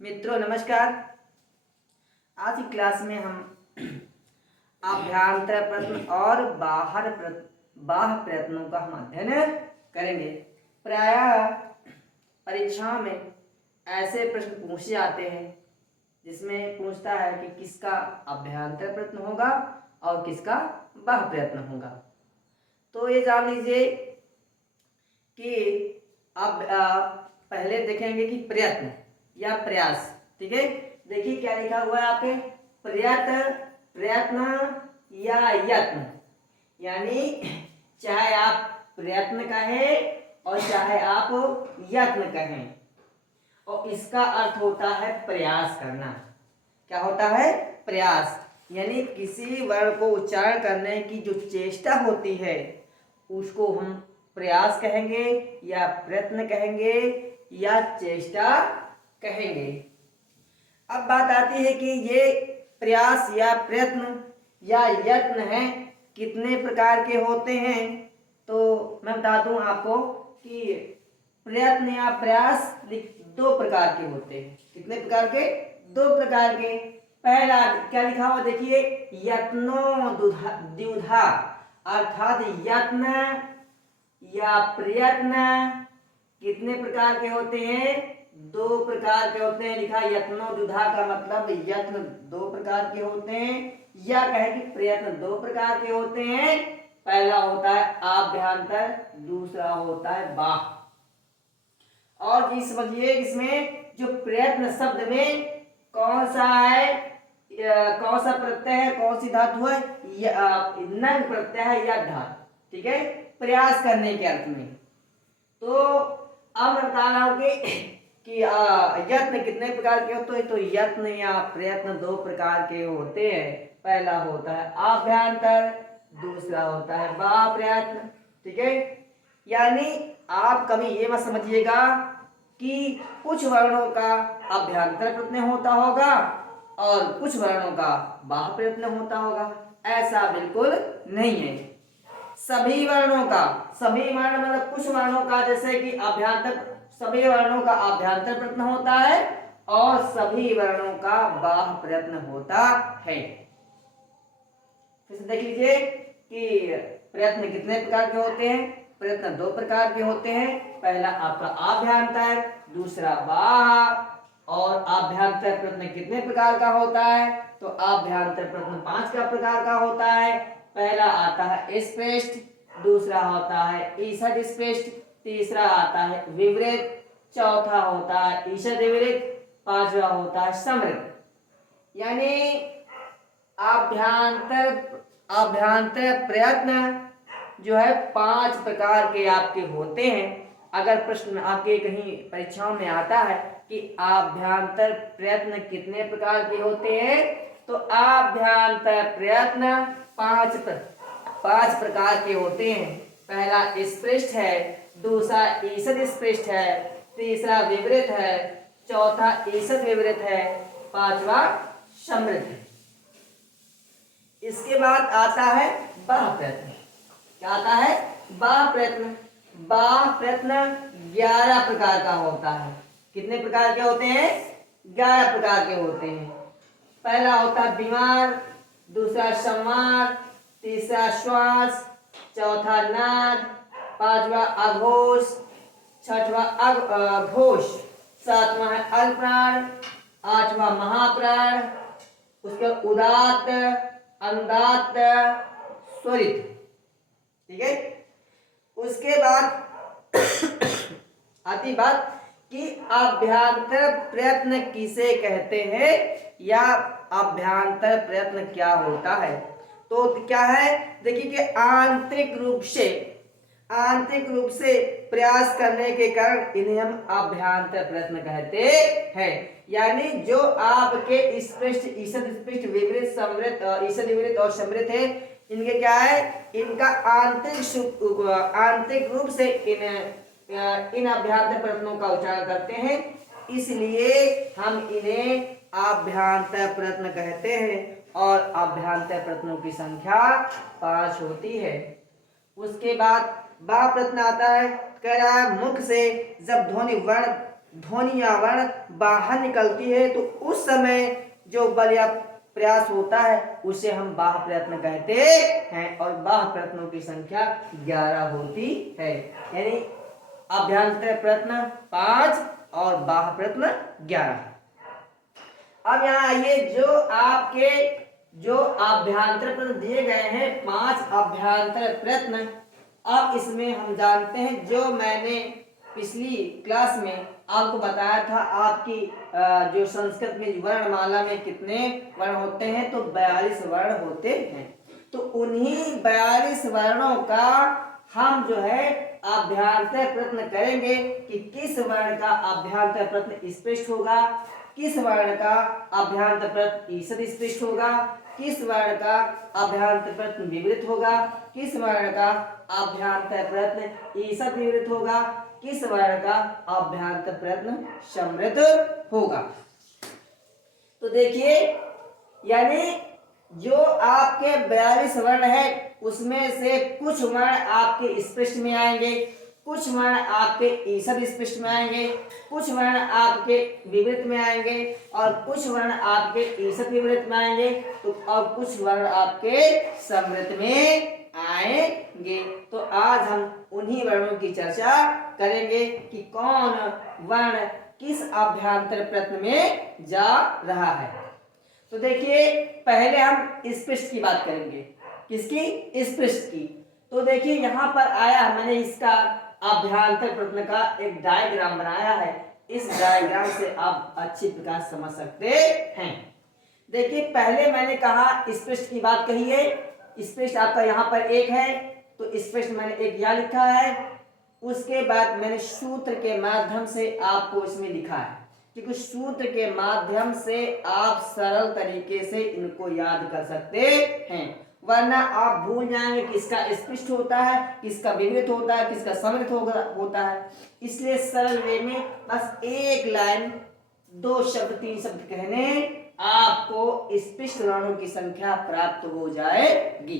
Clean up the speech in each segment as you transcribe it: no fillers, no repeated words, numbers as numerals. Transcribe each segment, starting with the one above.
मित्रों नमस्कार। आज की क्लास में हम अभ्यंतर प्रश्न और बाह्य प्रयत्नों का हम अध्ययन करेंगे। प्रायः परीक्षाओं में ऐसे प्रश्न पूछे जाते हैं जिसमें पूछता है कि किसका अभ्यंतर प्रयत्न होगा और किसका बाह्य प्रयत्न होगा। तो ये जान लीजिए कि अब पहले देखेंगे कि प्रयत्न या प्रयास। ठीक है, देखिए क्या लिखा हुआ है आपके, प्रयत्न या यत्न। यानी चाहे आप प्रयत्न कहें और चाहे आप यत्न कहें, और इसका अर्थ होता है प्रयास करना। क्या होता है? प्रयास। यानी किसी वर्ण को उच्चारण करने की जो चेष्टा होती है उसको हम प्रयास कहेंगे या प्रयत्न कहेंगे या चेष्टा कहेंगे। अब बात आती है कि ये प्रयास या प्रयत्न या यत्न है कितने प्रकार के होते हैं। तो मैं बता दूं आपको कि प्रयत्न या प्रयास दो प्रकार के होते हैं। कितने प्रकार के? दो प्रकार के। पहला क्या लिखा हुआ देखिए, यत्नो द्विधा, अर्थात यत्न या प्रयत्न कितने प्रकार के होते हैं? दो प्रकार के होते हैं। लिखा यत्नो द्विधा का मतलब यत्न दो प्रकार के होते हैं, या कहे कि प्रयत्न दो प्रकार के होते हैं। पहला होता है आभ्यंतर, दूसरा होता है बाह्य। और जी समझिए इसमें जो प्रयत्न शब्द में कौन सा है, कौन सा प्रत्यय है, कौन सी धातु है? नंग प्रत्यय है या धातु। ठीक है, प्रयास करने के अर्थ में। तो अब मैं बता रहा हूं कि यत्न कितने प्रकार के होते हैं। तो यत्न या प्रयत्न दो प्रकार के होते हैं। पहला होता है आभ्यंतर, दूसरा होता है बाह्य प्रयत्न। ठीक है, यानी आप कभी ये मत समझिएगा कि कुछ वर्णों का अभ्यंतर प्रयत्न होता होगा और कुछ वर्णों का बाह्य प्रयत्न होता होगा। ऐसा बिल्कुल नहीं है। सभी वर्णों का, सभी वर्ण मतलब कुछ वर्णों का, जैसे कि अभ्यंतर, सभी वर्णों का अभ्यंतर प्रयत्न होता है और सभी वर्णों का बाह्य प्रयत्न होता है। फिर से देख लीजिए कि प्रयत्न कितने प्रकार के होते हैं। प्रयत्न दो प्रकार के होते हैं। पहला आपका आभ्यंतर, दूसरा बाह्य। और आभ्यंतर प्रयत्न कितने प्रकार का होता है? तो आभ्यंतर प्रयत्न 5 का प्रकार का होता है। पहला आता है स्पष्ट, दूसरा होता है ईषद स्पष्ट, तीसरा आता है विवृत, चौथा होता है ईषद विवृत, पांचवा होता है समृद्ध। यानी आभ्यंतर प्रयत्न जो है 5 प्रकार के आपके होते हैं। अगर प्रश्न आपके कहीं परीक्षाओं में आता है कि आभ्यंतर प्रयत्न कितने प्रकार के होते हैं, तो आभ्यंतर प्रयत्न 5 प्रकार के होते हैं। पहला स्पष्ट है, दूसरा ईषद स्पष्ट है, तीसरा विवृत है, चौथा ईषद विवृत है, पांचवा समृद्ध है। इसके बाद आता है बाह्य प्रयत्न। क्या आता है? बाह्य प्रयत्न। बाह्य प्रयत्न 11 प्रकार का होता है। कितने प्रकार के होते हैं? 11 प्रकार के होते हैं। पहला होता है बीमार, दूसरा संवार, तीसरा श्वास, चौथा नाद, पांचवा अघोष, छठवा घोष, सातवां है अल्पप्राण, आठवां महाप्राण, उसके उदात्त, अनुदात्त, स्वरित। ठीक है, उसके बाद आती बात कि अभ्यंतर प्रयत्न किसे कहते हैं या अभ्यंतर प्रयत्न क्या होता है। तो क्या है देखिए कि आंतरिक रूप से प्रयास करने के कारण इन्हें हम अभ्यंतर प्रयत्न कहते हैं। यानी जो आपके स्पष्ट, ईषद स्पष्ट, विवृत, समृद्ध, ईषद विवृत और समृद्ध है, इनके क्या है, इनका आंतरिक रूप से इन अभ्यंतर प्रयत्नों का उच्चारण करते हैं, इसलिए हम इन्हें अभ्यंतर प्रयत्न कहते हैं। और अभ्यंतर प्रयत्नों की संख्या 5 होती है। उसके बाद बाह्य प्रयत्न आता है। कह रहा है मुख से जब ध्वनि वर्ण ध्वनि या वर्ण बाहर निकलती है तो उस समय जो बल या प्रयास होता है उसे हम बाह्य प्रयत्न कहते हैं। और बाह्य प्रयत्नों की संख्या 11 होती है, यानी अभ्यंतर प्रयत्न 5 और बाह्य प्रयत्न 11। अब यहाँ आइए, जो अभ्यंतर प्रयत्न दिए गए हैं 5 अभ्यंतर प्रयत्न। अब इसमें हम जानते हैं, जो मैंने पिछली क्लास में आपको बताया था, आपकी जो संस्कृत में वर्णमाला में कितने वर्ण होते हैं, तो 42 वर्ण होते हैं। तो उन्हीं 42 वर्णों का हम जो है अभ्यंतर प्रयत्न करेंगे कि किस वर्ण का अभ्यंतर प्रयत्न स्पष्ट होगा, किस वर्ण का अभ्यंतर प्रयत्न ईषद स्पष्ट होगा, किस वर्ण का अभ्यंतर प्रयत्न विवृत होगा, किस वर्ण का अभ्यंतर प्रयत्न ईषद विवृत होगा, किस वर्ण का अभ्यंतर प्रयत्न समृद्ध होगा। तो देखिए, यानी जो आपके 42 वर्ण है उसमें से कुछ वर्ण आपके स्पष्ट में आएंगे, कुछ वर्ण आपके ईषद स्पष्ट में आएंगे, कुछ वर्ण आपके विवृत में आएंगे और कुछ वर्ण आपके ईषद विवृत में आएंगे, तो और कुछ वर्ण आपके समृद्ध में आएंगे। तो आज हम उन्हीं वर्णों की चर्चा करेंगे कि कौन वर्ण किस अभ्यंतर प्रयत्न में जा रहा है। तो देखिए, पहले हम स्पष्ट की बात करेंगे। किसकी? स्पष्ट की। तो देखिए, यहाँ पर आया, मैंने इसका अभ्यंतर प्रयत्न का एक डायग्राम बनाया है। इस डायग्राम से आप अच्छी प्रकार समझ सकते हैं। देखिए, पहले मैंने कहा स्पष्ट की बात कही है। स्पष्ट आपका यहाँ पर एक है, तो स्पष्ट मैंने एक यहाँ लिखा है। उसके बाद मैंने सूत्र के माध्यम से आपको इसमें लिखा है, क्योंकि सूत्र के माध्यम से आप सरल तरीके से इनको याद कर सकते हैं, वरना आप भूल जाएंगे किसका स्पष्ट होता है, किसका विवृत होता है, किसका समृद्ध होता है। इसलिए सरल वे में बस एक लाइन, 2 शब्द 3 शब्द कहने आपको स्पष्ट वर्णों की संख्या प्राप्त हो जाएगी।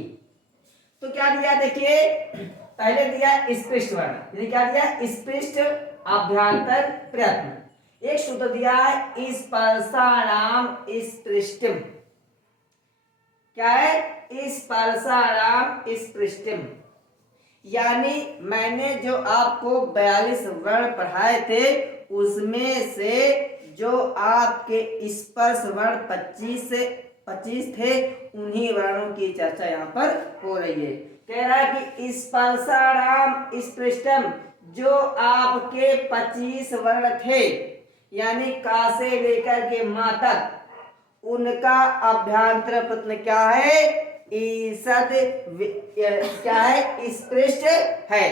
तो क्या दिया? देखिए, पहले दिया स्पष्ट वर्ण, क्या दिया? स्पष्ट अभ्यंतर प्रयत्न। एक सूत्र दिया है स्पर्शाणाम स्पृष्टम। क्या है? स्पर्शाणाम स्पृष्टम। यानी मैंने जो आपको 42 वर्ण पढ़ाए थे उसमें से जो आपके स्पर्श वर्ण 25 थे, उन्हीं वर्णों की चर्चा यहाँ पर हो रही है। कह रहा है कि स्पर्शाणाम स्पृष्टम, जो आपके 25 वर्ण थे, यानी का से लेकर के मा तक, उनका अभ्यंतर प्रयत्न क्या है? ईषद क्या है? स्पृष्ट है।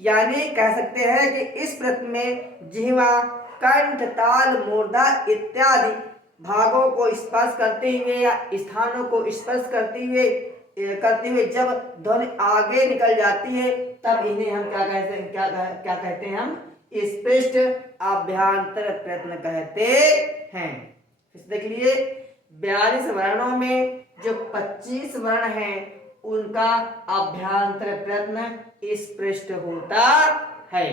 यानी कह सकते हैं कि इस प्रयत्न में जिह्वा, कंठ, ताल, मूर्धा इत्यादि भागों को स्पर्श करते हुए या स्थानों को स्पर्श करते हुए जब ध्वनि आगे निकल जाती है, तब इन्हें हम क्या कहते हैं? क्या कहते हैं? हम स्पष्ट अभ्यंतर प्रयत्न कहते हैं। देख लिए, 42 वर्णों में जो 25 वर्ण हैं उनका अभ्यंतर प्रयत्न स्पष्ट होता है।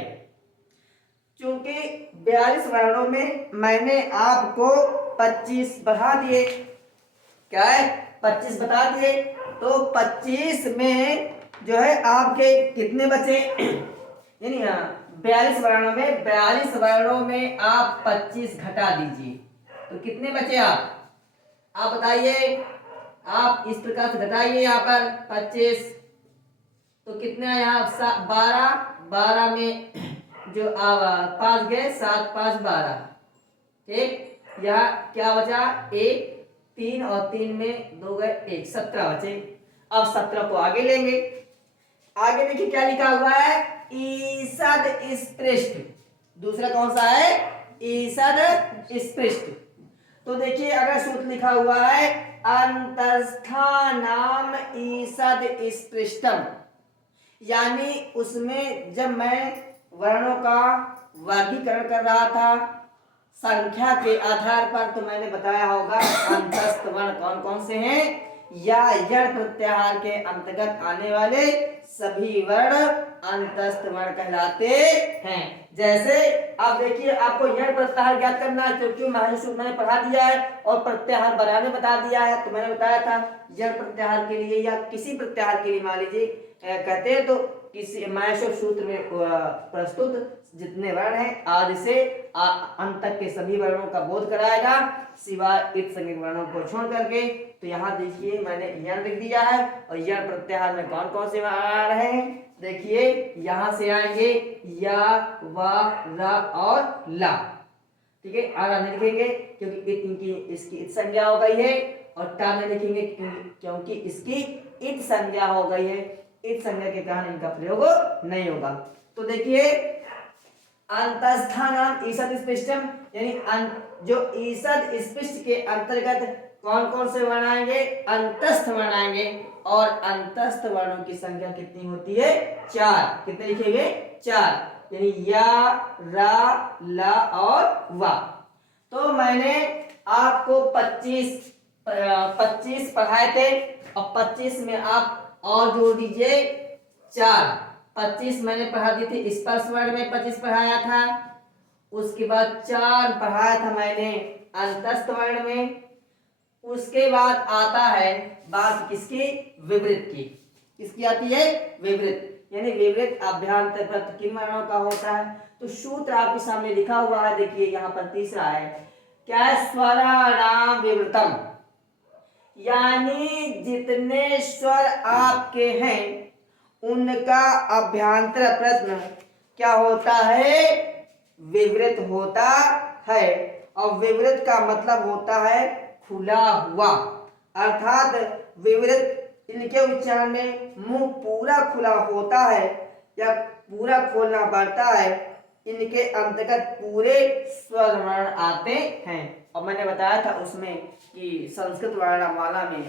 चूंकि 42 वर्णों में मैंने आपको 25 बढ़ा दिए, क्या है? 25 बता दिए, तो 25 में जो है आपके कितने बचे? यानी 42 वर्णों में आप 25 घटा दीजिए, तो कितने बचे आप बताइए। आप इस प्रकार से घटाइए, यहाँ पर 25, तो कितना यहाँ 12 में जो 5 गए, 7 5 12, ठीक। यहाँ क्या बचा? 1 3 और 3 में 2 गए 1, 17 बचे। अब 17 को आगे लेंगे। आगे देखिए क्या लिखा हुआ है? ईषद स्पृष्ट। दूसरा कौन सा है? ईषद स्पृष्ट। तो देखिए, अगर सूत्र लिखा हुआ है अंतस्थानाम ईषद स्पृष्टम, यानी उसमें जब मैं वर्णों का वर्गीकरण कर रहा था संख्या के आधार पर, तो मैंने बताया होगा अंतस्थ वर्ण कौन कौन से हैं, या यण प्रत्याहार के अंतर्गत आने वाले सभी वर्ण अंतस्थ वर्ण कहलाते हैं। जैसे आप देखिए, आपको यह प्रत्याहार ज्ञात करना है, क्योंकि महान सूत्र मैंने पढ़ा दिया है और प्रत्याहार बनाने बता दिया है। तो मैंने बताया था यह प्रत्याहार के लिए या किसी प्रत्याहार के लिए मान लीजिए कहते हैं तो किसी माहेश्वर सूत्र में प्रस्तुत जितने वर्ण हैं आदि से अंत तक के सभी वर्णों का बोध कराएगा, सिवाय इत संज्ञक वर्णों को छोड़ करके। तो यहाँ देखिए मैंने यण लिख दिया है और यण प्रत्याहार में कौन कौन से वर्ण आ रहे हैं। देखिए यहां से आएंगे या, वा, रा और ला। ठीक है, आरा नहीं लिखेंगे क्योंकि इनकी इसकी इत संज्ञा हो गई है, और टा नहीं लिखेंगे क्योंकि इसकी इत संज्ञा हो गई है। इत संज्ञा के कारण इनका प्रयोग नहीं होगा। तो देखिए अंतस्थानाम ईसद स्पृष्टम, यानी जो ईसद स्पृष्ट के अंतर्गत कौन कौन से वर्ण आएंगे, अंतस्थ वर्ण आएंगे। और अंतस्थ वर्णों की संख्या कितनी होती है, 4। कितने लिखेंगे, 4, यानी या, रा, ला और वा। तो मैंने आपको 25 पढ़ाए थे और 25 में आप और जोड़ दीजिए 4। 25 मैंने पढ़ा दी थी स्पर्श वर्ण में, 25 पढ़ाया था। उसके बाद 4 पढ़ाया था मैंने अंतस्थ वर्ण में। उसके बाद आता है बात किसकी, विवृत की। किसकी आती है, विवृत, यानी विवृत अभ्यांतर प्रत्यय किन वर्णों का होता है। तो सूत्र आपके सामने लिखा हुआ है, देखिए यहाँ पर तीसरा है, क्या है, स्वराणाम विवृतम, यानी जितने स्वर आपके हैं उनका अभ्यांतर प्रश्न क्या होता है, विवृत होता है। और विवृत का मतलब होता है खुला हुआ, अर्थात विवृत इनके उच्चारण में मुंह पूरा खुला होता है या पूरा खोलना पड़ता है, इनके अंतर्गत पूरे स्वर वर्ण आते हैं। और मैंने बताया था उसमें कि संस्कृत वर्णमाला में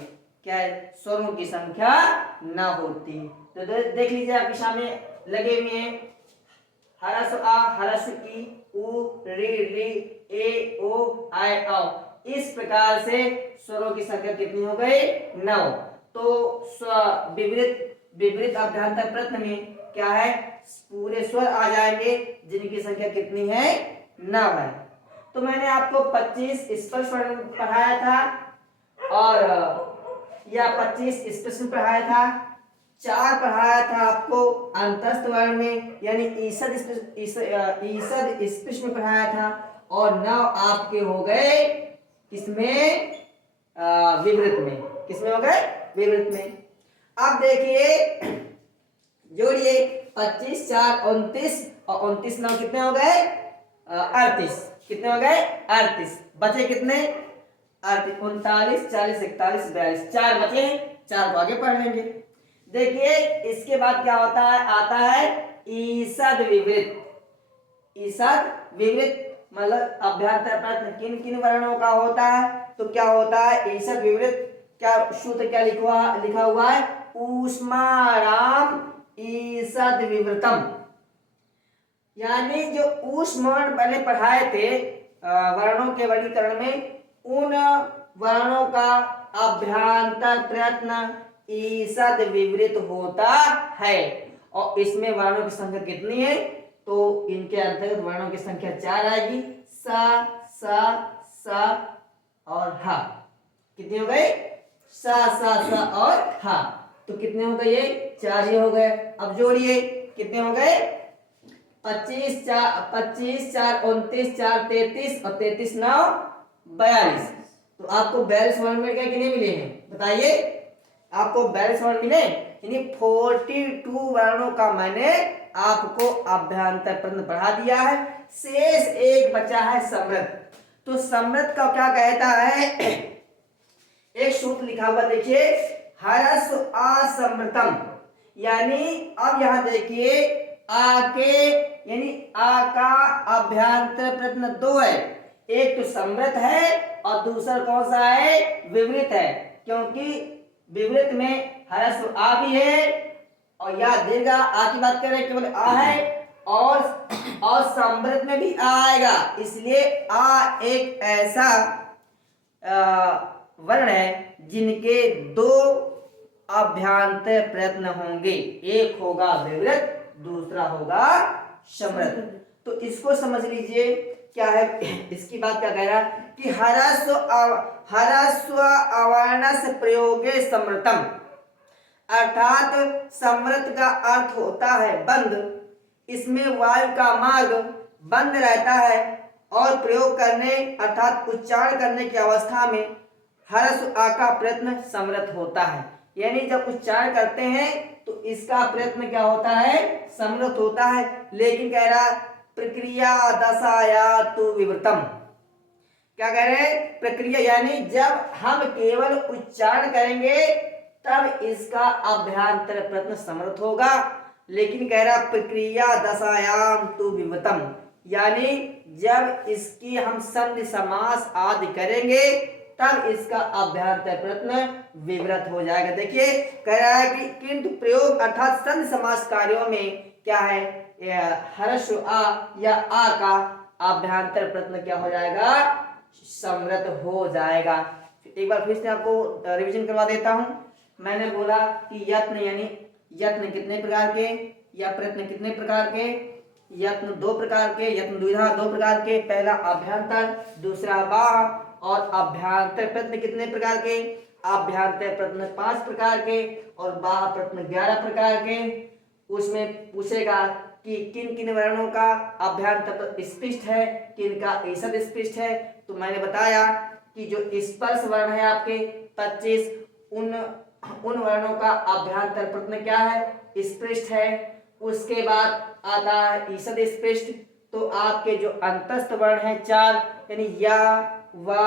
क्या है, स्वरों की संख्या न होती। तो देख लीजिए आपके सामने लगे हुए हैं, हरस आ, हरस ई, उ, री, री, ए, ओ, आई, औ। इस प्रकार से स्वरों की संख्या कितनी हो गई, 9। तो विवृत अभ्यांतर प्रश्न में क्या है, पूरे स्वर आ जाएंगे जिनकी संख्या कितनी है, 9 है। तो मैंने आपको 25 स्पर्श वर्ण पढ़ाया था और या 25 स्पर्श पढ़ाया था, 4 पढ़ाया था आपको अंतस्थ वर्ण में, यानी ईसद स्पर्श में पढ़ाया था, और 9 आपके हो गए किसमें, विवृत में। किसमें हो गए, विवृत में। अब देखिए जोड़िए 25 4 29 और 29 9 कितने हो गए, 38। कितने हो गए, 38। बचे कितने, 38 39 40 41 42, 4 बचे, 4 को आगे पढ़ लेंगे। देखिए इसके बाद क्या होता है, आता है ईसद विवृत। ईसद विवृत मतलब अभ्यांतर प्रश्न किन किन वर्णों का होता है। तो क्या होता है ईसद विवृत, क्या सूत्र क्या लिखा हुआ है, ऊष्माराम ईसद विवृतम, यानी जो ऊष्म वर्ण पहले पढ़ाए थे वर्णों के वर्गीकरण में, उन वर्णों का अभ्यांतर प्रयत्न ईसद विवृत होता है। और इसमें वर्णों की संख्या कितनी है, तो इनके अंतर्गत वर्णों की संख्या 4 आएगी, सा, सा, सा और हा। कितने हो गए, सा, सा, सा और हा। तो कितने हो गए, ये 4 ही हो गए। अब जोड़िए कितने हो गए, 25 4 29 4 33 और 33 9 42। तो आपको 42 वर्ण मिल गए कि नहीं मिले हैं, बताइए। आपको 42 वर्ण मिले, यानी 42 वर्णों का मैंने आपको अभ्यांतर प्रश्न पढ़ा दिया है। शेष एक बचा है समृद्ध। तो समृद्ध का क्या कहता है, एक सूत्र लिखा हुआ देखिए, हरस असमृतम, यानी अब यहां देखिए आ के, यानी आ का अभ्यांतर प्रश्न 2 है, एक तो समृद्ध है और दूसरा कौन सा है, विवृत है। क्योंकि विवृत में हरस आ भी है और या दीर्घ आ की बात करें केवल आ है, और समृद्ध में भी आ आएगा, इसलिए आ एक ऐसा वर्ण है जिनके 2 अभ्यांतर प्रयत्न होंगे, एक होगा विवृत दूसरा होगा समृद्ध। तो इसको समझ लीजिए क्या है, इसकी बात क्या कह रहा है कि हरस्व अवर्णस प्रयोगे समृतम, अर्थात समृत का अर्थ होता है बंद, इसमें वायु का मार्ग बंद रहता है और प्रयोग करने अर्थात उच्चारण करने की अवस्था में हर्ष आ का प्रयत्न समृत होता है। यानी जब उच्चारण करते हैं तो इसका प्रयत्न क्या होता है, समृत होता है। लेकिन कह रहा प्रक्रिया दशाया तु विवृतम, क्या कह रहे हैं, प्रक्रिया यानी जब हम केवल उच्चारण करेंगे तब इसका अभ्यांतर प्रयत्न समृत होगा। लेकिन कह रहा प्रक्रिया दशायाम तु विवृतम, यानी जब इसकी हम संधि समास आदि करेंगे तब इसका अभ्यांतर प्रयत्न विवृत हो जाएगा। देखिए कह रहा है कि किंतु प्रयोग अर्थात संधि समास कार्यों में क्या है, हर्ष आ या आ का अभ्यांतर प्रयत्न क्या हो जाएगा, समृत हो जाएगा। एक बार फिर से आपको रिवीजन करवा देता हूं। मैंने बोला कि यत्न यानी यत्न कितने प्रकार के, या प्रयत्न कितने प्रकार के, यत्न दो प्रकार के, यत्न द्विधा दो प्रकार के, पहला अभ्यंतर दूसरा बाह्य, और अभ्यंतर प्रयत्न कितने प्रकार के, अभ्यंतर प्रयत्न 5 प्रकार के और बाह्य प्रयत्न 11 प्रकार के। उसमें पूछेगा कि किन किन वर्णों का अभ्यंतर स्पष्ट है, किन का ईषद स्पष्ट है। तो मैंने बताया कि जो स्पर्श वर्ण है आपके 25, उन वर्णों का अभ्यंतर प्रयत्न क्या है, स्पष्ट है। उसके बाद आता है ईषद स्पष्ट, तो आपके जो अंतस्थ वर्ण है 4 यानी या वा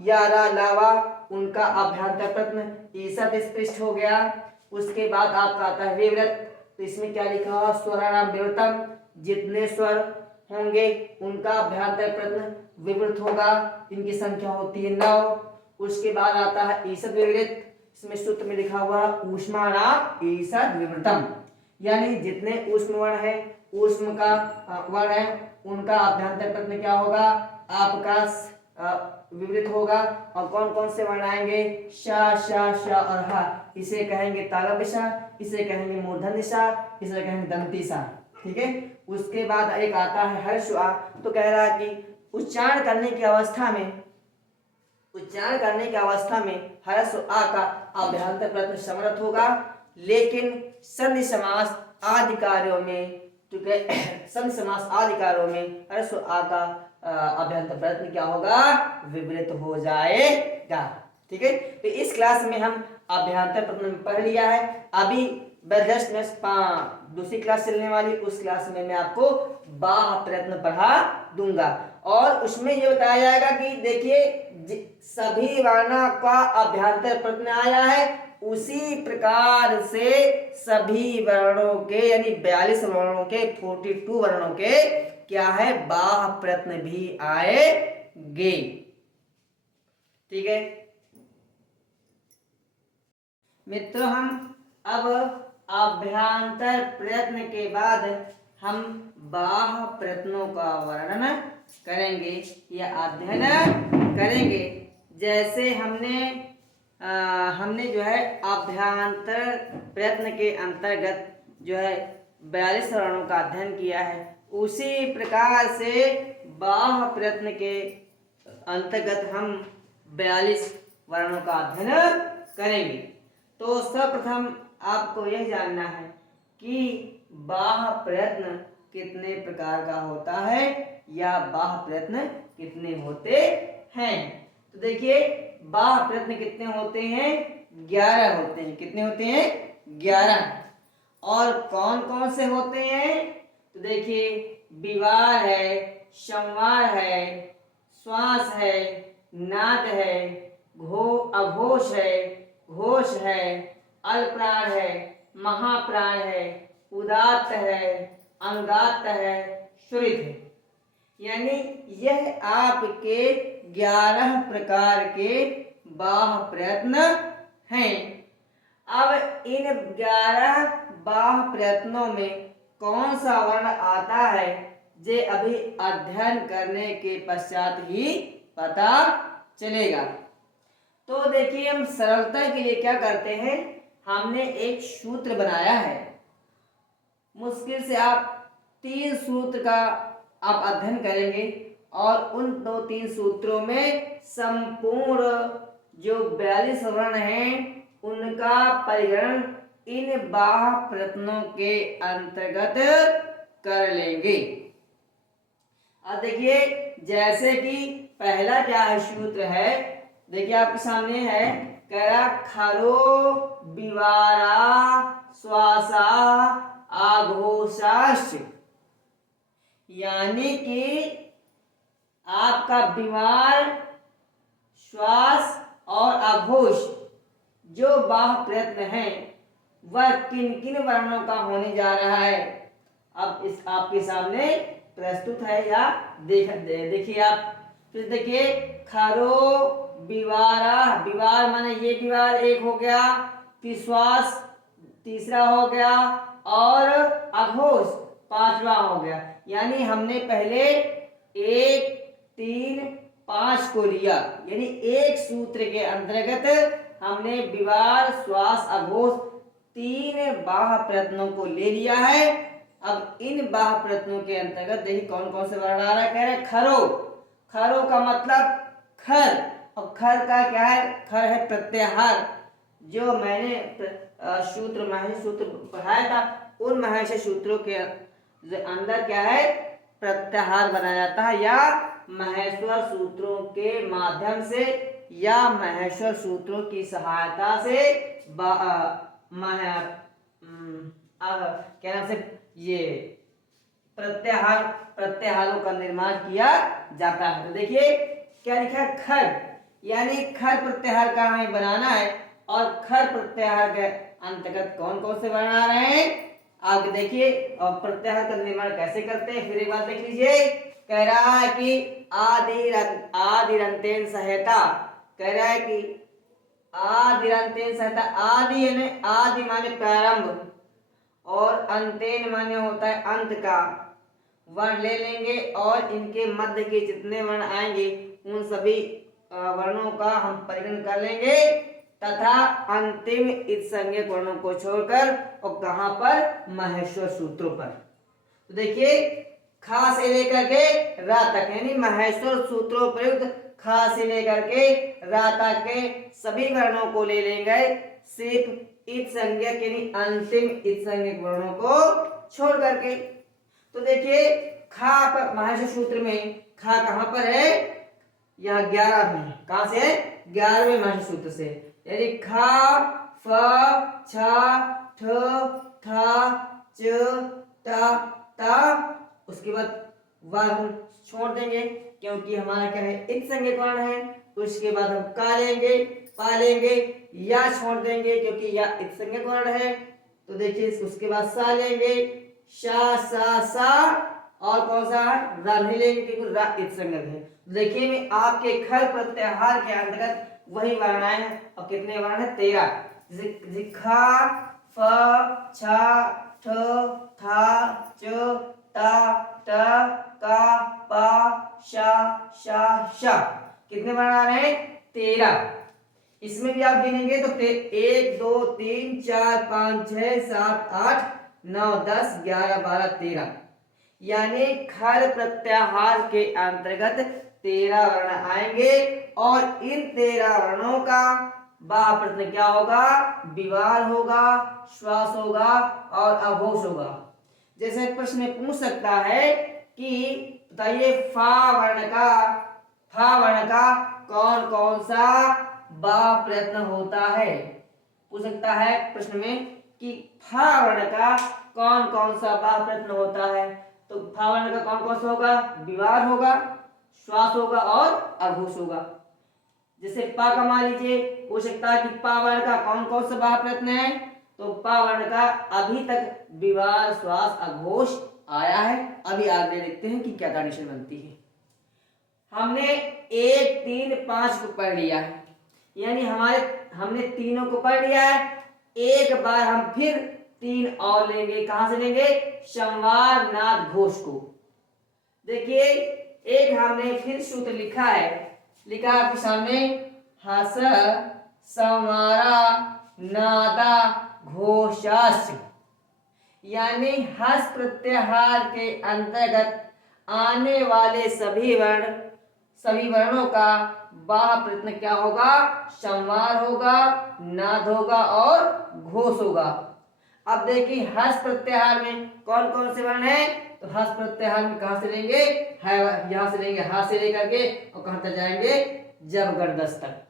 या रा लावा, उनका अभ्यंतर प्रयत्न ईषद स्पष्ट हो गया। उसके बाद आपका आता है विवृत, तो इसमें क्या लिखा हुआ, स्वराणाम विवृतम, जितने स्वर होंगे उनका अभ्यंतर प्रयत्न विवृत होगा, इनकी संख्या होती है 9। उसके बाद आता है ईषद विवृत, इसमें सूत्र में लिखा हुआ ऊष्माणाम ईषद विवृतम, यानी जितने ऊष्म वर्ण है, ऊष्म का वर्ण है, उनका अभ्यंतर प्रयत्न क्या होगा, आपका विवृत होगा। और कौन कौन से वर्ण आएंगे, शा शा शा और हा, इसे कहेंगे तालव्य सा, इसे कहेंगे मूर्धन्य सा, इसे कहेंगे दंती सा, ठीक है। उसके बाद एक आता है हर्ष आ, तो कह रहा है कि उच्चारण करने की अवस्था में हर्ष आ का अभ्यंतर प्रयत्न समृत होगा। लेकिन संधि समास आदि कार्यों में, संधि समास आदि कार्यों में हर्ष आ का अभ्यंतर प्रयत्न क्या होगा, विवृत हो जाएगा, ठीक है। तो इस क्लास में हम अभ्यंतर प्रयत्न पढ़ लिया है। अभी जस्ट में दूसरी क्लास चलने वाली, उस क्लास में मैं आपको बाह्य प्रयत्न पढ़ा दूंगा और उसमें ये बताया जाएगा कि देखिए सभी वर्णों का अभ्यंतर प्रयत्न आया है, उसी प्रकार से सभी वर्णों के यानी 42 वर्णों के 42 वर्णों के क्या है, बाह्य प्रयत्न भी आएंगे, ठीक है मित्रों। हम अब अभ्यंतर प्रयत्न के बाद हम बाह्य प्रयत्नों का वर्णन करेंगे या अध्ययन करेंगे। जैसे हमने जो है अभ्यंतर प्रयत्न के अंतर्गत जो है 42 वर्णों का अध्ययन किया है, उसी प्रकार से बाह्य प्रयत्न के अंतर्गत हम 42 वर्णों का अध्ययन करेंगे। तो सर्वप्रथम आपको यह जानना है कि बाह्य प्रयत्न कितने प्रकार का होता है या बाह्य प्रयत्न कितने होते हैं। तो देखिए बाह्य प्रयत्न कितने होते हैं, 11 होते हैं। कितने होते हैं, 11। और कौन कौन से होते हैं, तो देखिए विवाह है, संवार है, श्वास है, नाद है, अघोष है, घोष है, अल्पप्राण है, महाप्राण है, उदात्त है, अनुदात्त है, श्रुत है। यानी यह आपके 11 प्रकार के बाह्य प्रयत्न हैं। अब इन 11 बाह्य प्रयत्नों में कौन सा वर्ण आता है, जे अभी अध्ययन करने के पश्चात ही पता चलेगा। तो देखिए हम सरलता के लिए क्या करते हैं, हमने एक सूत्र बनाया है मुश्किल से आप 3 सूत्र का आप अध्ययन करेंगे और उन 2-3 सूत्रों में संपूर्ण जो 42 वर्ण हैं उनका परिगणन इन बाह्य प्रयत्नों के अंतर्गत कर लेंगे। अब देखिए जैसे कि पहला क्या है सूत्र है, देखिए आपके सामने है, कह रहा खरो विवारा श्वासा आघोषाश्च, यानी कि आपका विवार, श्वास और आघोष जो बाह्य प्रयत्न है वह किन किन वर्णों का होने जा रहा है। अब इस आपके सामने प्रस्तुत है या देखिए आप, फिर देखिए खरो विवारा, विवार माने ये विवार एक हो गया, फिर श्वास तीसरा हो गया और अघोष पांचवा हो गया। यानी हमने पहले 1, 3, 5 को लिया, यानी एक सूत्र के अंतर्गत हमने विवार, श्वास, अघोष 3 बाह्य प्रयत्नों को ले लिया है। अब इन बाह्य प्रयत्नों के अंतर्गत देखिए कौन कौन से वर्ण आ रहा है, कह रहे खरो, खरो का मतलब खर, और खर का क्या है, खर है प्रत्याहार। जो मैंने सूत्र महर्षि सूत्र पढ़ाया था उन महर्षि सूत्रों के अंदर क्या है, प्रत्याहार बनाया जाता है, या महेश्वर सूत्रों के माध्यम से या महेश्वर सूत्रों की सहायता से क्या नाम से ये प्रत्याहारों का निर्माण किया जाता है। तो देखिए क्या लिखा है, खर, यानी खर प्रत्याहार का हमें बनाना है, और खर प्रत्याहार के अंतर्गत कौन कौन से वर्ण आ रहे हैं आगे देखिए, और प्रत्याहार का निर्माण कैसे करते हैं फिर एक बार देख लीजिए। कह रहा है कि आदिरंतेन सहायता, कह रहा है कि आदिरंतेन सहायता, आदि यानी आदि माने प्रारंभ और अंतेन माने होता है अंत का वर्ण ले लेंगे, और इनके मध्य के जितने वर्ण आएंगे उन सभी वर्णों का हम परिगणन कर लेंगे, तथा अंतिम इत्संज्ञक वर्णों को छोड़कर, और कहां पर, महेश्वर सूत्रों पर। तो देखिए खा से लेकर के रा तक, यानी महेश्वर सूत्रों प्रयुक्त खा से लेकर के रा तक के सभी वर्णों को ले लेंगे, सिर्फ इत्संज्ञक यानी अंतिम इत्संज्ञक वर्णों को छोड़ करके। तो देखिए खा पर महेश्वर सूत्र में खा कहां पर है, यह 11 में, कहां से है, 11वें महेश्वर सूत्र से, यानी खा फ छ ठ थ च ता ता, उसके बाद वह हम छोड़ देंगे क्योंकि हमारा क्या है, इत्संज्ञक वर्ण है। उसके बाद हम का लेंगे, पा लेंगे, या छोड़ देंगे क्योंकि या इत्संज्ञक वर्ण है। तो देखिए उसके बाद सा लेंगे, शा सा सा, और कौन सा रा नहीं लेंगे क्योंकि रा इत्संज्ञक है। देखिए में आपके खर प्रत्याहार के अंतर्गत वही वर्ण आए हैं। अब कितने वर्ण है, 13, जैसे खा फ छ ठ था च ता ट का पा शा शा शा, कितने वर्ण आ रहे हैं, 13। इसमें भी आप गिनेंगे तो 1 2 3 4 5 6 7 8 9 10 11 12 13, यानी खर प्रत्याहार के अंतर्गत 13 वर्ण आएंगे, और इन 13 वर्णों का बाह्य प्रयत्न क्या होगा, विवार होगा, श्वास होगा और अघोष होगा। जैसे प्रश्न पूछ सकता है कि बताइए फा वर्ण का कौन कौन सा बाह्य प्रयत्न होता है, पूछ सकता है प्रश्न में कि फा वर्ण का कौन कौन सा बाह्य प्रयत्न होता है। तो फा वर्ण का कौन कौन सा होगा, विवार होगा, श्वास होगा और अघोष होगा। जैसे पा का मान लीजिए, पूछ सकता है कि पा वर्ण का कौन कौन सा बाह्य प्रयत्न है, तो पा वर्ण का अभी तक विवार, श्वास, अघोष आया है। अभी आगे देखते हैं कि क्या कंडीशन बनती है। हमने 1 3 5 को पढ़ लिया है, यानी हमने तीनों को पढ़ लिया है। एक बार हम फिर 3 और लेंगे, कहां से लेंगे, संवार नाद घोष को। देखिए एक हमने फिर सूत्र लिखा है, लिखा आपके सामने, हस संवारा नादा घोषाश्च, यानी हस प्रत्याहार के अंतर्गत आने वाले सभी वर्णों का बाह प्रयत्न क्या होगा? संवार होगा, नाद होगा और घोष होगा। अब देखिए हस प्रत्याहार में कौन कौन से वर्ण हैं? तो हस प्रत्याहार में कहां से लेंगे? है, यहां से लेंगे, हा से लेकर के और कहां तक जाएंगे? जब गर्दश तक।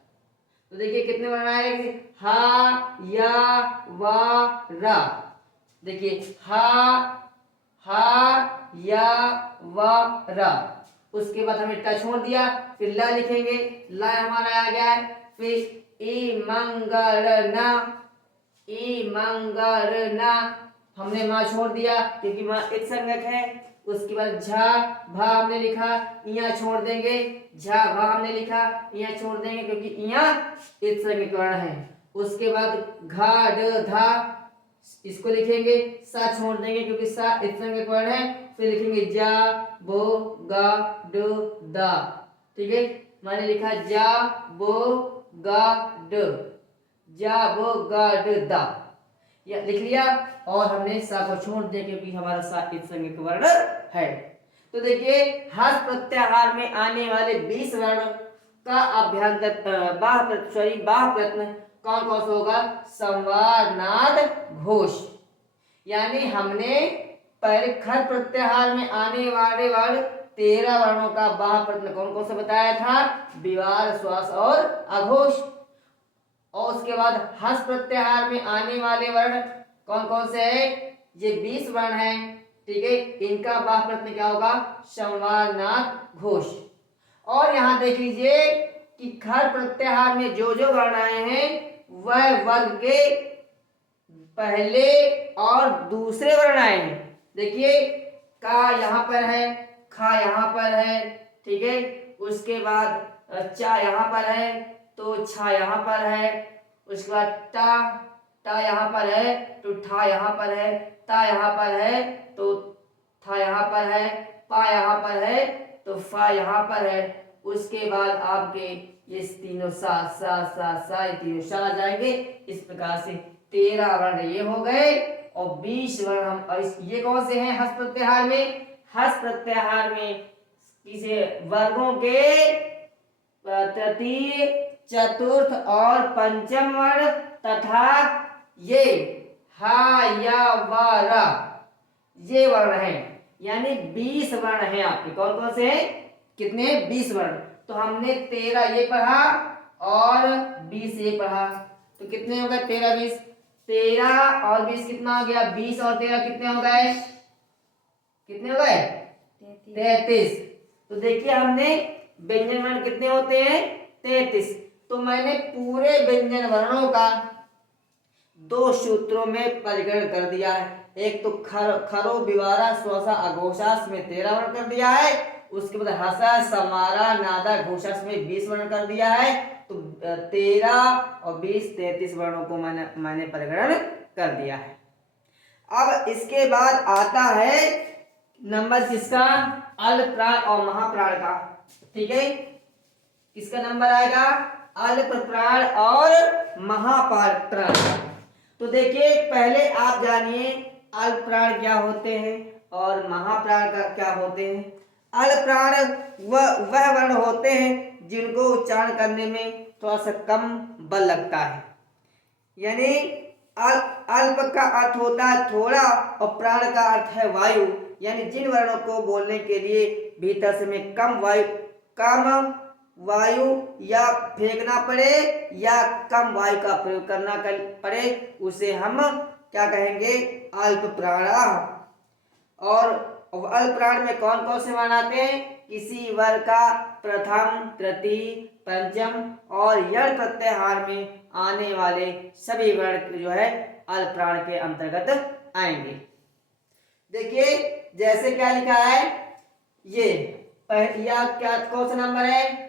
तो देखिए कितने वर्ण आएंगे? हा, या, वा, रा। देखिए हा, हा, या, वा, रा। उसके बाद हमने ट छोड़ दिया, फिर ला लिखेंगे, ला हमारा आ गया है। फिर ई मंगलना, ई मंगलना हमने माँ छोड़ दिया क्योंकि माँ एक संज्ञक है। उसके बाद झा भा हमने लिखा, इया छोड़ देंगे, झा भा हमने लिखा, इया छोड़ देंगे क्योंकि इया एक संज्ञक वर्ण है। उसके बाद घा ड धा इसको लिखेंगे, सा छोड़ देंगे क्योंकि सा एक संज्ञक वर्ण है। फिर लिखेंगे जा बो गा ड दा। ठीक है, मैंने लिखा जा बो गा ड, जा बो गा ड दा, या लिख लिया। और हमने सा को छोड़ दिया क्योंकि हमारा सा एक संज्ञक वर्ण है। तो देखिए हस प्रत्याहार में आने वाले 20 वर्ण का अभ्यंतर बाह प्रयत्न कौन कौन सा होगा? संवार, नाद, घोष। यानी हमने पहले खर प्रत्याहार में आने वाले वर्ण 13 वर्णों का बाह प्रयत्न कौन कौन सा बताया था? विवार, श्वास और अघोष। और उसके बाद हस प्रत्याहार में आने वाले वर्ण कौन कौन से हैं? ये 20 वर्ण हैं। ठीक है, इनका बाह प्रयत्न क्या होगा? संवार, नाद, घोष। और यहां देख लीजिए कि खर प्रत्याहार में जो जो वर्ण आए हैं वह वर्ग के पहले और दूसरे वर्ण आए हैं। देखिए का यहाँ पर है, खा यहाँ पर है, ठीक है। उसके बाद चा यहाँ पर है, तो छा यहाँ पर है। उसके बाद टा यहाँ पर है, तो ठा यहाँ पर है। ता यहाँ पर है, तो था यहाँ पर है। पा यहाँ पर है, तो फा यहाँ पर है। उसके बाद आपके ये तीनों सा ये तीनों सा आ जाएंगे। इस प्रकार से 13 वर्ण ये हो गए और 20 वर्ण हम ये कौन से हैं हस प्रत्याहार में? हस प्रत्याहार में किसे वर्गों के तृतीय, चतुर्थ और पंचम वर्ण तथा ये हा या वा रा ये वर्ण हैं। यानी 20 वर्ण हैं आपके। कौन कौन से हैं? कितने? 20 वर्ण। तो हमने 13 ये पढ़ा और 20 ये पढ़ा, तो कितने हो गए? 13 20, 13 और 20 कितना हो गया? 20 और 13 कितने हो गए? कितने हो गए? 33। तो देखिए हमने व्यंजन वर्ण कितने होते हैं? 33। तो मैंने पूरे व्यंजन वर्णों का 2 सूत्रों में परिगणन कर दिया है। एक तो खरो विवारा स्वसा अघोषास में 13 वर्ण कर दिया है। उसके बाद हसा समारा नादा घोषास में 20 वर्ण कर दिया है। तो 13 और 20 33 वर्णों को मैंने परिगणन कर दिया है। अब इसके बाद आता है नंबर किसका? अल्प प्राण और महाप्राण का। ठीक है, किसका नंबर आएगा? अल्प प्राण और महाप्राण का। तो देखिए पहले आप जानिए अल्प प्राण क्या होते हैं और महाप्राण का क्या होते हैं। अल्प प्राण वह वर्ण होते हैं जिनको उच्चारण करने में थोड़ा सा कम बल लगता है। यानी अल्प का अर्थ होता है थोड़ा और प्राण का अर्थ है वायु। यानी जिन वर्णों को बोलने के लिए भीतर से में कम वायु या फेंकना पड़े या कम वायु का प्रयोग करना पड़े उसे हम क्या कहेंगे? अल्प प्राण। और अल्प प्राण में कौन कौन से वर्ण आते हैं? किसी वर्ग का प्रथम, तृतीय, पंचम और यण प्रत्याहार में आने वाले सभी वर्ण जो है अल्प प्राण के अंतर्गत आएंगे। देखिए जैसे क्या लिखा है, ये या क्या कौन सा नंबर है?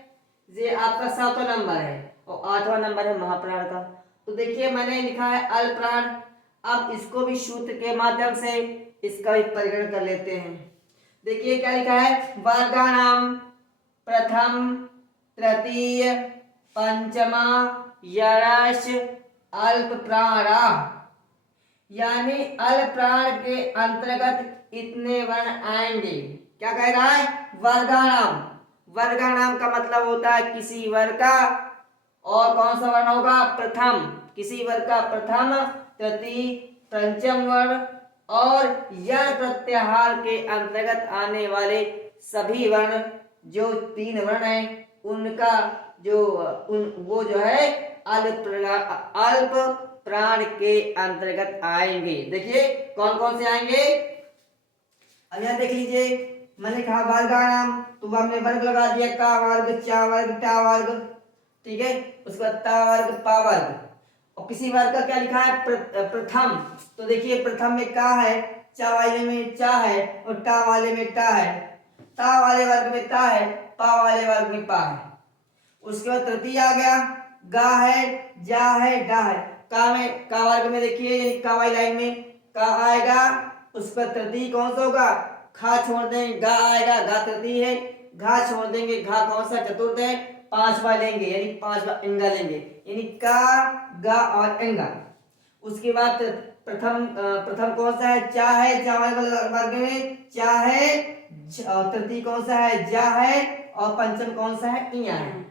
ये आपका 7वां नंबर है और 8वां नंबर है महाप्राण का। तो देखिए मैंने लिखा है अल्प प्राण। अब इसको भी सूत्र के माध्यम से इसका भी परिगणन कर लेते हैं। देखिए क्या लिखा है? वर्गाणाम प्रथम, तृतीय, पंचमा, यरस, अल्प प्राणा। यानी अल प्राण के अंतर्गत इतने वर्ण आएंगे। क्या कह रहा है? वर्गाणाम। वर्गाणाम का मतलब होता है किसी वर्ग का, और कौन सा वर्ण होगा? प्रथम। किसी वर्ग का प्रथम, तृतीय, पंचम वर्ण और यह प्रत्याहार के अंतर्गत आने वाले सभी वर्ण, जो 3 वर्ण हैं उनका वो जो है अल्प प्राण के अंतर्गत आएंगे। देखिए कौन कौन से आएंगे। अब यहाँ देख लीजिए, मैंने कहा वर्गाणाम, तो हमने वर्ग लगा दिया, का वर्ग, चा वर्ग, टा वर्ग, ठीक है। उसके बाद ता वर्ग, पा वर्ग। और किसी वर्ग का क्या लिखा है? प्रथम। तो देखिए प्रथम में का है, चा वाले में चा है और टा वाले में टा है, ता वाले वर्ग में ता है, पा वाले वर्ग में पा है। उसके बाद तृतीय आ गया, गा है, जा है, डा है। का में, का वर्ग में देखिए का वाली लाइन में का आएगा, उस पर तृतीय कौन सा होगा? खा छोड़ देंगे, गा आएगा, गा तृतीय है। घा छोड़ देंगे, घा कौन सा? चतुर्थ है। 5वां लेंगे यानी 5वां इंगा लेंगे, यानी का, गा और इंगा। उसके बाद प्रथम कौन सा है? चा है, चा वर्ग में चा है। तृतीय कौन सा है? जा है। और पंचम कौन सा है? इया है।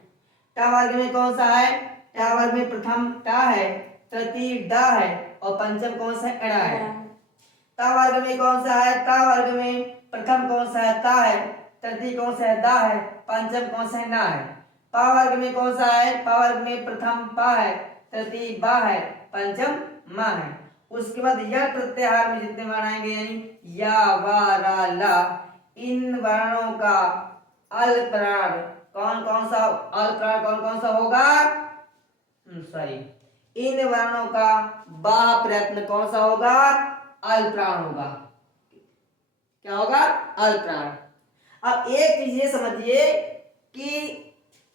टा वर्ग में कौन सा है? टा वर्ग में प्रथम टा है, तृतीय डा है और पंचम कौन सा है? एड़ा है। ता वर्ग में कौन सा है? ता वर्ग में प्रथम कौन सा है? ता है, तृतीय कौन सा है? दा है, पंचम कौन सा है? ना है। पा वर्ग में कौन सा है? पा वर्ग में प्रथम पा है, तृतीय बा है, पंचम मा है। उसके बाद यह प्रत्याहार में जितने वर्ण आएंगे यानी या, वा, रा, ला, इन वर्णों का अल प्राण कौन कौन सा? अल प्राण कौन कौन सा होगा? सॉरी, इन वर्णों का बाह प्रयत्न कौन सा होगा? अल प्राण होगा। क्या होगा? अल प्राण। अब एक चीज ये समझिए कि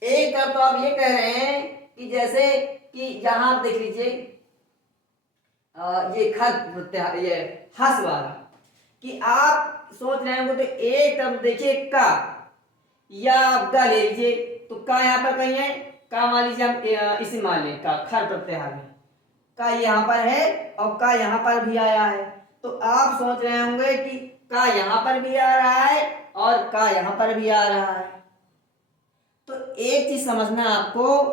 एक तरफ तो आप ये कह रहे हैं कि जैसे कि यहां आप देख लीजिए ये खत प्रत्याहार, ये हस वाला, कि आप सोच रहे होंगे तो एक तरफ देखिए का या आप गा ले लीजिए, तो का यहाँ पर कहीं है, का मान लीजिए हम इसे मान लें का खर प्रत्याहार में का यहाँ पर है और का यहाँ पर भी आया है। तो आप सोच रहे होंगे कि का यहाँ पर भी आ रहा है और का यहाँ पर भी आ रहा है। तो एक चीज समझना आपको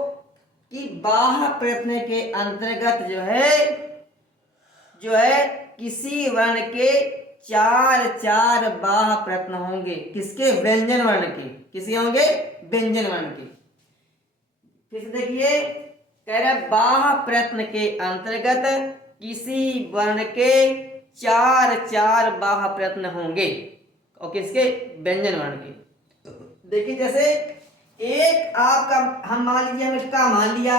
कि बाह्य प्रयत्न के अंतर्गत जो है किसी वर्ण के 4 बाह्य प्रयत्न होंगे। किसके? व्यंजन वर्ण के। किसी होंगे? व्यंजन वर्ण के। फिर से देखिए, कह रहा है बाह्य प्रयत्न के अंतर्गत किसी वर्ण के 4 बाह्य प्रयत्न होंगे, और किसके? व्यंजन वर्ण के। देखिए जैसे एक आपका, हम मान लीजिए हमने का मान लिया,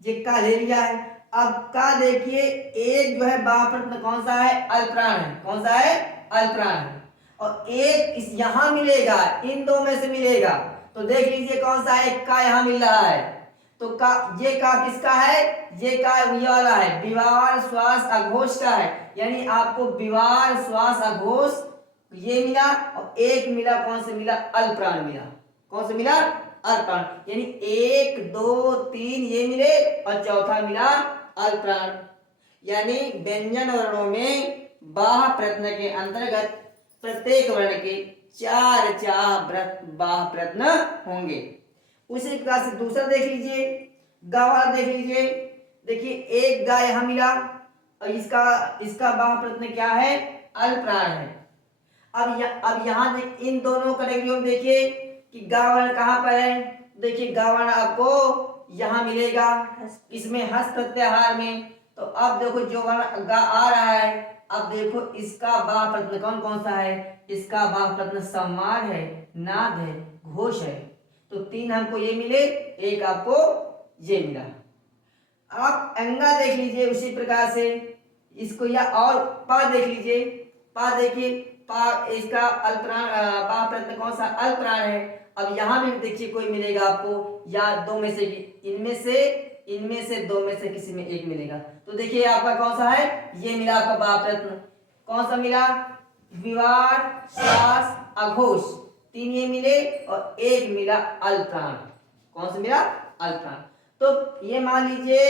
जे का ले लिया है। अब का देखिए एक जो है बाह्य प्रयत्न कौन सा है? अल्पप्राण है। कौन सा है? अल्पप्राण है। और एक इस यहां मिलेगा, इन दो में से मिलेगा। तो देख लीजिए कौन सा है? का यहां मिल रहा है। तो का, ये का किसका है? ये का ये वाला है, विवार श्वास अघोष का है। यानी आपको विवार श्वास अघोष ये मिला, और एक मिला कौन से मिला? अल्पप्राण मिला। कौन से मिला? अल्पप्राण। यानी 1 2 3 ये मिले और चौथा मिला अल्पप्राण। यानी व्यंजन वर्णों में बाह्य प्रयत्न के अंतर्गत प्रत्येक वर्ण के 4 बाह्य प्रयत्न होंगे। उसी प्रकार से दूसरा देख लीजिए, गा वाला देख लीजिए। देखिए एक गा यहां मिला और इसका बाह्य प्रयत्न क्या है? अल्पप्राण है। अब यहां इन दोनों कैटेगरियों में देखिए कि गा वर्ण कहां पर है। देखिए गा वर्ण आपको यहां मिलेगा, इसमें हस प्रत्याहार में। तो अब देखो जो वर्ण गा आ रहा है, अब देखो इसका बाह्य प्रयत्न कौन कौन सा है? इसका बाह्य प्रयत्न संवार है, नाद है, घोष है। तो 3 हमको ये मिले, एक आपको ये मिला। आप अंगा देख लीजिए उसी प्रकार से इसको, या और पा देख लीजिए। पा देखिए, पा इसका अल्पप्राण बाह्य प्रयत्न कौन सा? अल्पप्राण है। अब यहां भी देखिए कोई मिलेगा आपको, या दो में से, इनमें से दो में से किसी में एक मिलेगा। तो देखिए आपका कौन सा है? ये मिला आपका बाह्य प्रयत्न। कौन सा मिला? विवार श्वास अघोष, 3 ये मिले और एक मिला अल्पप्राण। कौन सा मिला? अल्पप्राण। तो ये मान लीजिए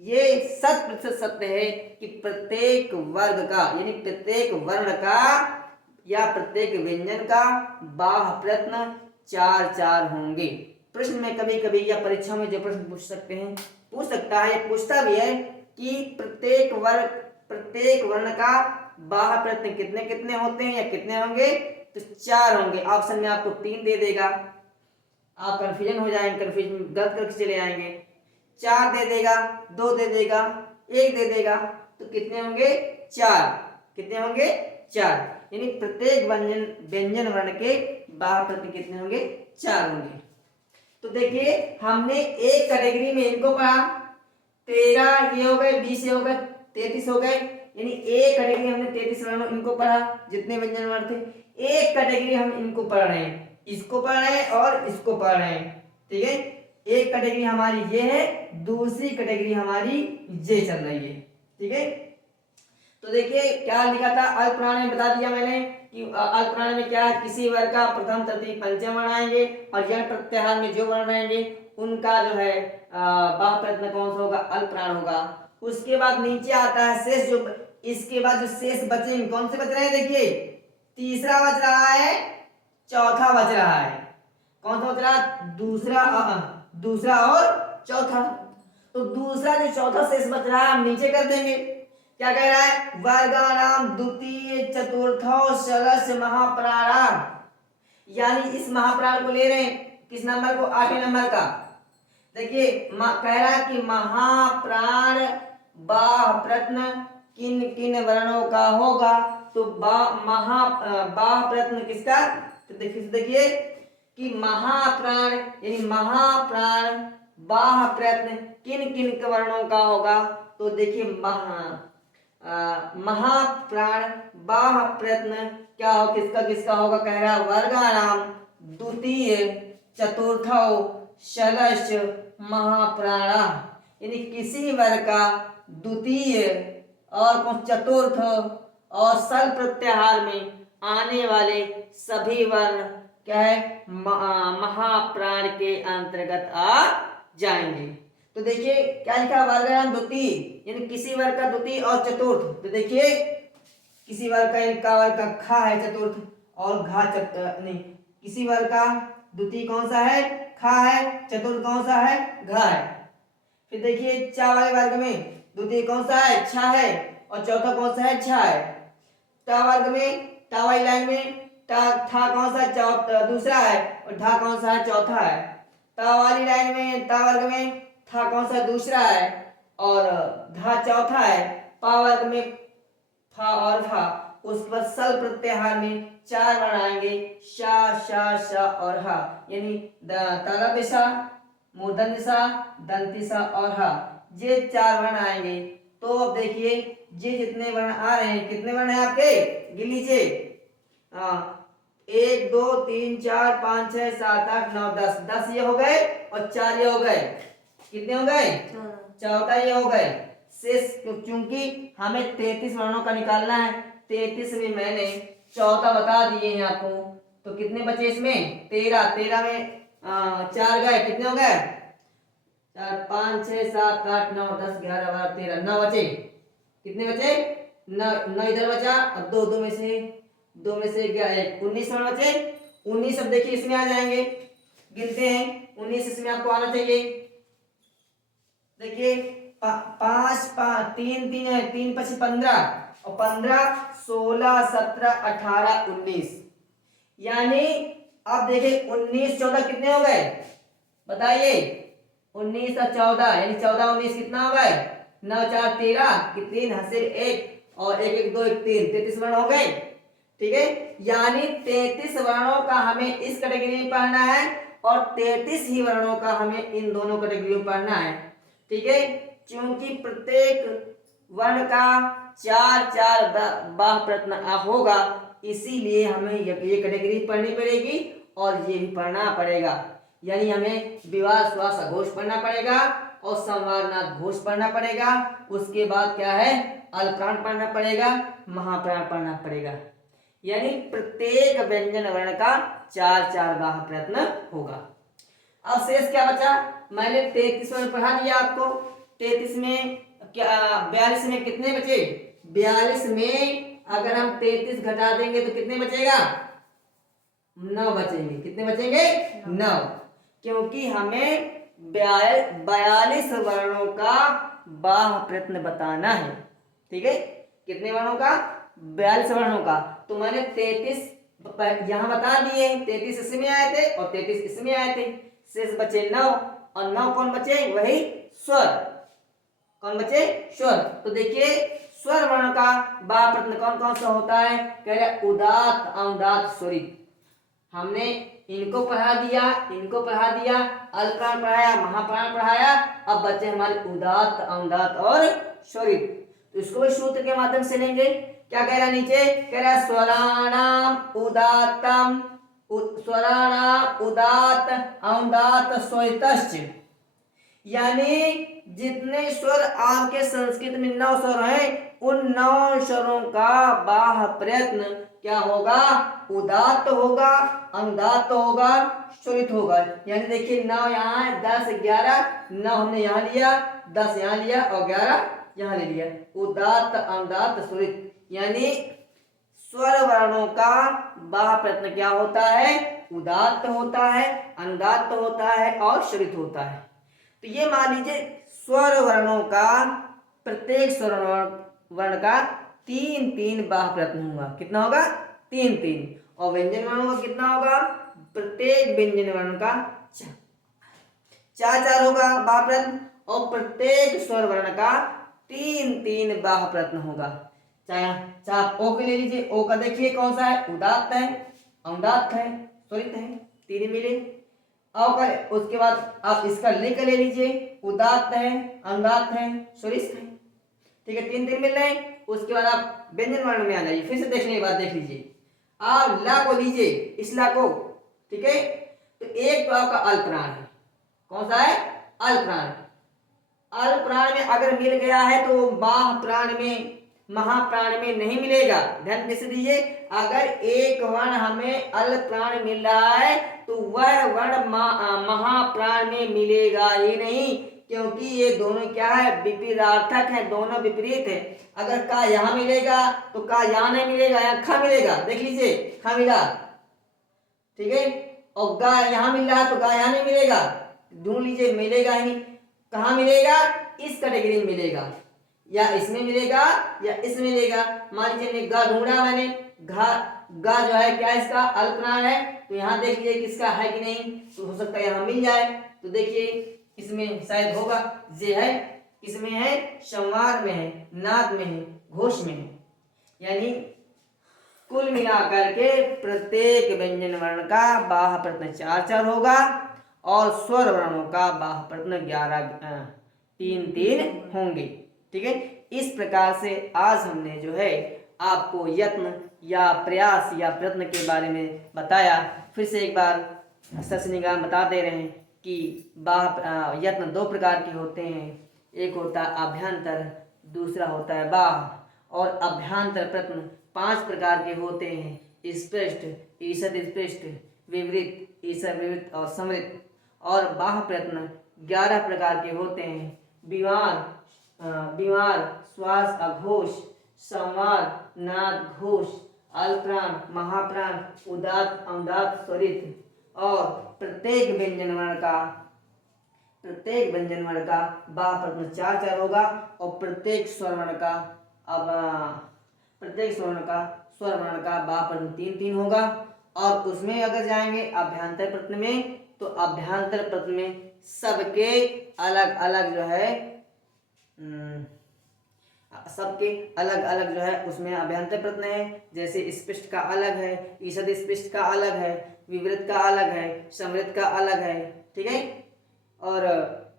ये 100% सत्य है कि प्रत्येक वर्ग का यानी प्रत्येक वर्ण का या प्रत्येक व्यंजन का बाह्य प्रयत्न 4 होंगे। प्रश्न में कभी कभी या परीक्षा में जो प्रश्न पूछ सकते हैं, पूछ सकता है, ये पूछता भी है कि प्रत्येक वर्ण का बाह्य प्रयत्न कितने कितने होते हैं या कितने होंगे, तो 4 होंगे। ऑप्शन में आपको 3 दे देगा, आप कंफ्यूजन हो जाएंगे, कंफ्यूजन गलत करके चले आएंगे। 4 दे देगा, 2 दे देगा, 1 दे देगा, तो कितने होंगे 4। कितने होंगे 4, यानी प्रत्येक व्यंजन वर्ण के बाह्य प्रयत्न कितने होंगे 4 होंगे। तो देखिए हमने एक कैटेगरी में इनको पढ़ा, 13 ये हो गए, 20 ये हो गए, 33 हो गए, यानी एक कैटेगरी हमने 33 वर्ण इनको पढ़ा जितने व्यंजन वर्ण थे। एक कैटेगरी हम इनको पढ़ रहे हैं, इसको पढ़ रहे हैं और इसको पढ़ रहे हैं, ठीक है। एक कैटेगरी हमारी ये है, दूसरी कैटेगरी हमारी ये चल रही है, ठीक है। तो देखिए क्या लिखा था, अल्पप्राण में बता दिया मैंने कि अल्पप्राण में क्या है, किसी वर्ग का प्रथम तृतीय पंचम वर्ण आएंगे और यण प्रत्याहार में जो वर्ण रहेंगे उनका जो है बाह्य प्रयत्न कौन सा होगा, अल्पप्राण होगा। उसके बाद नीचे आता है शेष, जो इसके बाद जो शेष बचे कौन से बच रहे हैं, देखिए तीसरा बच रहा है, चौथा बच रहा है। कौन सा बच रहा है, दूसरा और चौथा। तो दूसरा जो चौथा शेष बच रहा है हम नीचे कर देंगे। क्या कह रहा है, वर्गाणाम द्वितीय चतुर्थो षोडश महाप्राण, यानी इस महाप्राण को ले रहे हैं किस नंबर को, 8वें नंबर का। देखिए कह रहा है कि महाप्राण बाह्य प्रयत्न किन किन वर्णों का होगा, तो बाह्य प्रयत्न किसका, तो देखिए कि महाप्राण यानी महाप्राण बाह्य प्रयत्न किन किन वर्णों का होगा, तो देखिए महाप्राण बाह्य प्रयत्न क्या हो, किसका किसका होगा, कह रहा वर्गाणाम द्वितीय चतुर्थो षोडश महाप्राणा, यानी किसी वर्ग का द्वितीय और चतुर्थ और सल प्रत्याहार में आने वाले सभी वर्ण क्या है, महाप्राण के अंतर्गत आ जाएंगे। तो देखिए क्या लिखा, वर्गाणाम द्वितीय यानी किसी वर्ग का द्वितीय और चतुर्थ। तो देखिए किसी वर्ग का वर्ग का खा है चतुर्थ और घा नहीं, किसी वर्ग का द्वितीय कौन सा है, खा है, चतुर्थ कौन सा है, घा है। फिर देखिए चा वाले वर्ग में द्वितीय कौन सा है, छा है, और चौथा कौन सा है, छा है। टा वर्ग में टा वाली लाइन में था कौन सा, दूसरा है, और ढा कौन सा है, चौथा है। ता वाली लाइन में ता वर्ग में था कौन सा, दूसरा है, और धा चौथा है। पा वर्ग में फा और था, उसके बाद सल प्रत्याहार में 4 वर्ण आएंगे, शा शा शा और हा, यानी तालव्य दिशा, मूर्धन्य दिशा, दंत दिशा और हा, ये 4 वर्ण आएंगे। तो अब देखिए ये जितने वर्ण आ रहे हैं, कितने वर्ण है आपके, गिन लीजिए, 1 2 3 4 5 6 7 8 9 10, 10 ये हो गए और 4 ये हो गए, कितने हो गए, 14 ये हो गए। शेष चूंकि हमें 33 वर्णों का निकालना है, 33 में मैंने 14 बता दिए हैं आपको, तो कितने बचे इसमें, 13, 13 में 4 गए, कितने हो गए, 4 5 6 7 8 9 10 11 12 13, 9 बचे, कितने बचे, 9 इधर बचा, अब दो में से क्या है, 19 वर्ण बचे। 19 अब देखिए इसमें आ जाएंगे, गिनते हैं, 19 इसमें आपको आना चाहिए। देखिए 5 5 3 3 है, 3 5 15 और 15 16 17 18 19, यानी अब देखिए 19 14 कितने हो गए, बताइए, 19 और 14 यानी 14 19 कितना हो गए, 9 4 13 कि 3 हासिल 1 और 1 1 2 1 3, 33 वर्ण हो गए, ठीक है। यानी 33 वर्णों का हमें इस कैटेगरी में पढ़ना है और 33 ही वर्णों का हमें इन दोनों कैटेगरी में पढ़ना है, ठीक है। क्योंकि प्रत्येक वर्ण का 4 बाह्य प्रयत्न होगा, इसीलिए हमें ये कैटेगरी पढ़नी पड़ेगी और ये भी पढ़ना पड़ेगा। यानी हमें विवाह श्वास अघोष पढ़ना पड़ेगा और संवारनाथ घोष पढ़ना पड़ेगा। उसके बाद क्या है, अल्पप्राण पढ़ना पड़ेगा, महाप्राण पढ़ना पड़ेगा। यानी प्रत्येक व्यंजन वर्ण का 4 बाह्य प्रयत्न होगा। अब शेष क्या बचा, मैंने 33 वर्ण पढ़ा दिया आपको, 33 में क्या 42 में कितने बचे? 42 में अगर हम 33 घटा देंगे तो कितने बचेगा? 9 बचेंगे। कितने बचेंगे? 9। क्योंकि हमें 42 वर्णों का बाह्य प्रयत्न बताना है। ठीक है, कितने वर्णों का? 42 वर्णों का। तो मैंने 33 यहाँ बता दिए, 33 इसमें आए थे और 33 इसमें आए थे, शेष बचे 9। और 9 कौन बचे? वही स्वर। कौन बचे? स्वर। तो देखिए स्वर वर्ण का बाह्य प्रयत्न कौन कौन सा होता है? कह रहे उदात्त, अनुदात्त, स्वरित। हमने इनको पढ़ा दिया, इनको पढ़ा दिया, अल्पप्राण पढ़ाया, महाप्राण पढ़ाया। अब बचे हमारे उदात्त, अनुदात्त और स्वरित। तो इसको भी सूत्र के माध्यम से लेंगे। क्या कह रहा नीचे? कह रहा स्वराणाम उदात्तम, स्वराणाम उदात्त अनुदात्त स्वरितश्च। यानी जितने स्वर आपके संस्कृत में 9 स्वर हैं, उन 9 स्वरों का बाह्य प्रयत्न क्या होगा? उदात्त होगा, अनुदात्त होगा, स्वरित होगा। यानी देखिए 9 यहाँ है, 10 11, 9 हमने यहाँ लिया, 10 यहाँ लिया और 11 यहाँ ले लिया। उदात्त, अनुदात्त, स्वरित। यानी स्वर वर्णों का बाह्य प्रयत्न क्या होता है? उदात्त होता है, अनुदात्त होता है और स्वरित होता है। तो ये मान लीजिए स्वर वर्णों का, प्रत्येक स्वर वर्ण का 3-3 बाह्य प्रयत्न होगा। कितना होगा? 3-3। और व्यंजन वर्णों का कितना होगा? प्रत्येक व्यंजन वर्ण का 4-4 होगा बाह्य प्रयत्न। और प्रत्येक स्वर वर्ण का 3-3 बाह्य प्रयत्न होगा। चाहे आप ओ के ले लीजिए, ओ का देखिए कौन सा है? उदात्त है, अनुदात्त है, स्वरित है, 3 मिले। और उसके बाद आप इसका लेकर ले लीजिए, उदात्त है, अनुदात्त है, स्वरित है। ठीक है, 3-3 मिल रहे हैं। उसके बाद आप व्यंजन वर्ण में आ जाइए, फिर से देखने के बाद देख लीजिए। आप ला को लीजिए, इस ला को। ठीक है, तो एक तो आपका अल्पप्राण है। कौन सा है? अल्पप्राण। अल्पप्राण में अगर मिल गया है तो बाह्य प्राण में, महाप्राण में नहीं मिलेगा। ध्यान से दीजिए, अगर एक वर्ण हमें अल्पप्राण मिल रहा है तो वह वर्ण महाप्राण में मिलेगा ही नहीं, क्योंकि ये दोनों क्या है? विपरीतार्थक है, दोनों विपरीत है। अगर का यहाँ मिलेगा तो का यहाँ नहीं मिलेगा, यहाँ खा मिलेगा। देख लीजिए, खा मिला। ठीक है, और गा यहाँ मिल रहा है तो गा यहाँ नहीं मिलेगा। ढूंढ लीजिए, मिलेगा ही नहीं। कहाँ मिलेगा? इस कैटेगरी में मिलेगा, या इसमें मिलेगा या इसमें मिलेगा। मान लीजिए गा ढूंढा मैंने, गा जो है क्या? इसका अल्पप्राण है। तो यहाँ देख लीजिए किसका है कि नहीं, तो हो सकता है यहाँ मिल जाए। तो देखिए इसमें शायद होगा, जे है, किसमें है? संवार में है, नाद में है, घोष में है। यानी कुल मिलाकर के प्रत्येक व्यंजन वर्ण का बाह्य प्रयत्न 4-4 होगा और स्वर वर्णों का बाह्य प्रयत्न 3-3 होंगे। ठीक है, इस प्रकार से आज हमने जो है आपको यत्न या प्रयास या प्रयत्न के बारे में बताया। फिर से एक बार सस्निगाम बता दे रहे हैं कि यत्न 2 प्रकार के होते हैं। एक होता है अभ्यंतर, दूसरा होता है बाह्य। और अभ्यंतर प्रयत्न 5 प्रकार के होते हैं: स्पष्ट, ईषद स्पष्ट, विवृत, ईषद विवृत और समृत। और बाह्य प्रयत्न 11 प्रकार के होते हैं: विवार, श्वास अघोष, संवार, नाद, घोष, अल्पप्राण, महाप्राण, उदात्त, अनुदात्त, स्वरित। और प्रत्येक व्यंजन वर्ण का बाह्य प्रयत्न 4-4 होगा और प्रत्येक स्वर वर्ण का स्वर वर्ण का बाह्य प्रयत्न 3-3 होगा। और उसमें अगर जाएंगे अभ्यंतर प्रयत्न में, तो अभ्यंतर प्रयत्न में सबके अलग अलग जो है उसमें अभ्यंतर प्रयत्न है। जैसे स्पष्ट का अलग है, ईषद स्पष्ट का अलग है, विवृत का अलग है, समृत का अलग है। ठीक है, और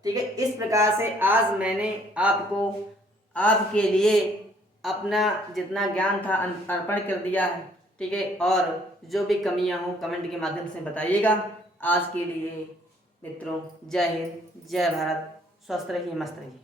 ठीक है, इस प्रकार से आज मैंने आपको आपके लिए अपना जितना ज्ञान था अर्पण कर दिया है। ठीक है, और जो भी कमियां हो कमेंट के माध्यम से बताइएगा। आज के लिए मित्रों, जय हिंद, जय भारत, स्वस्थ रहिए, मस्त रहिए।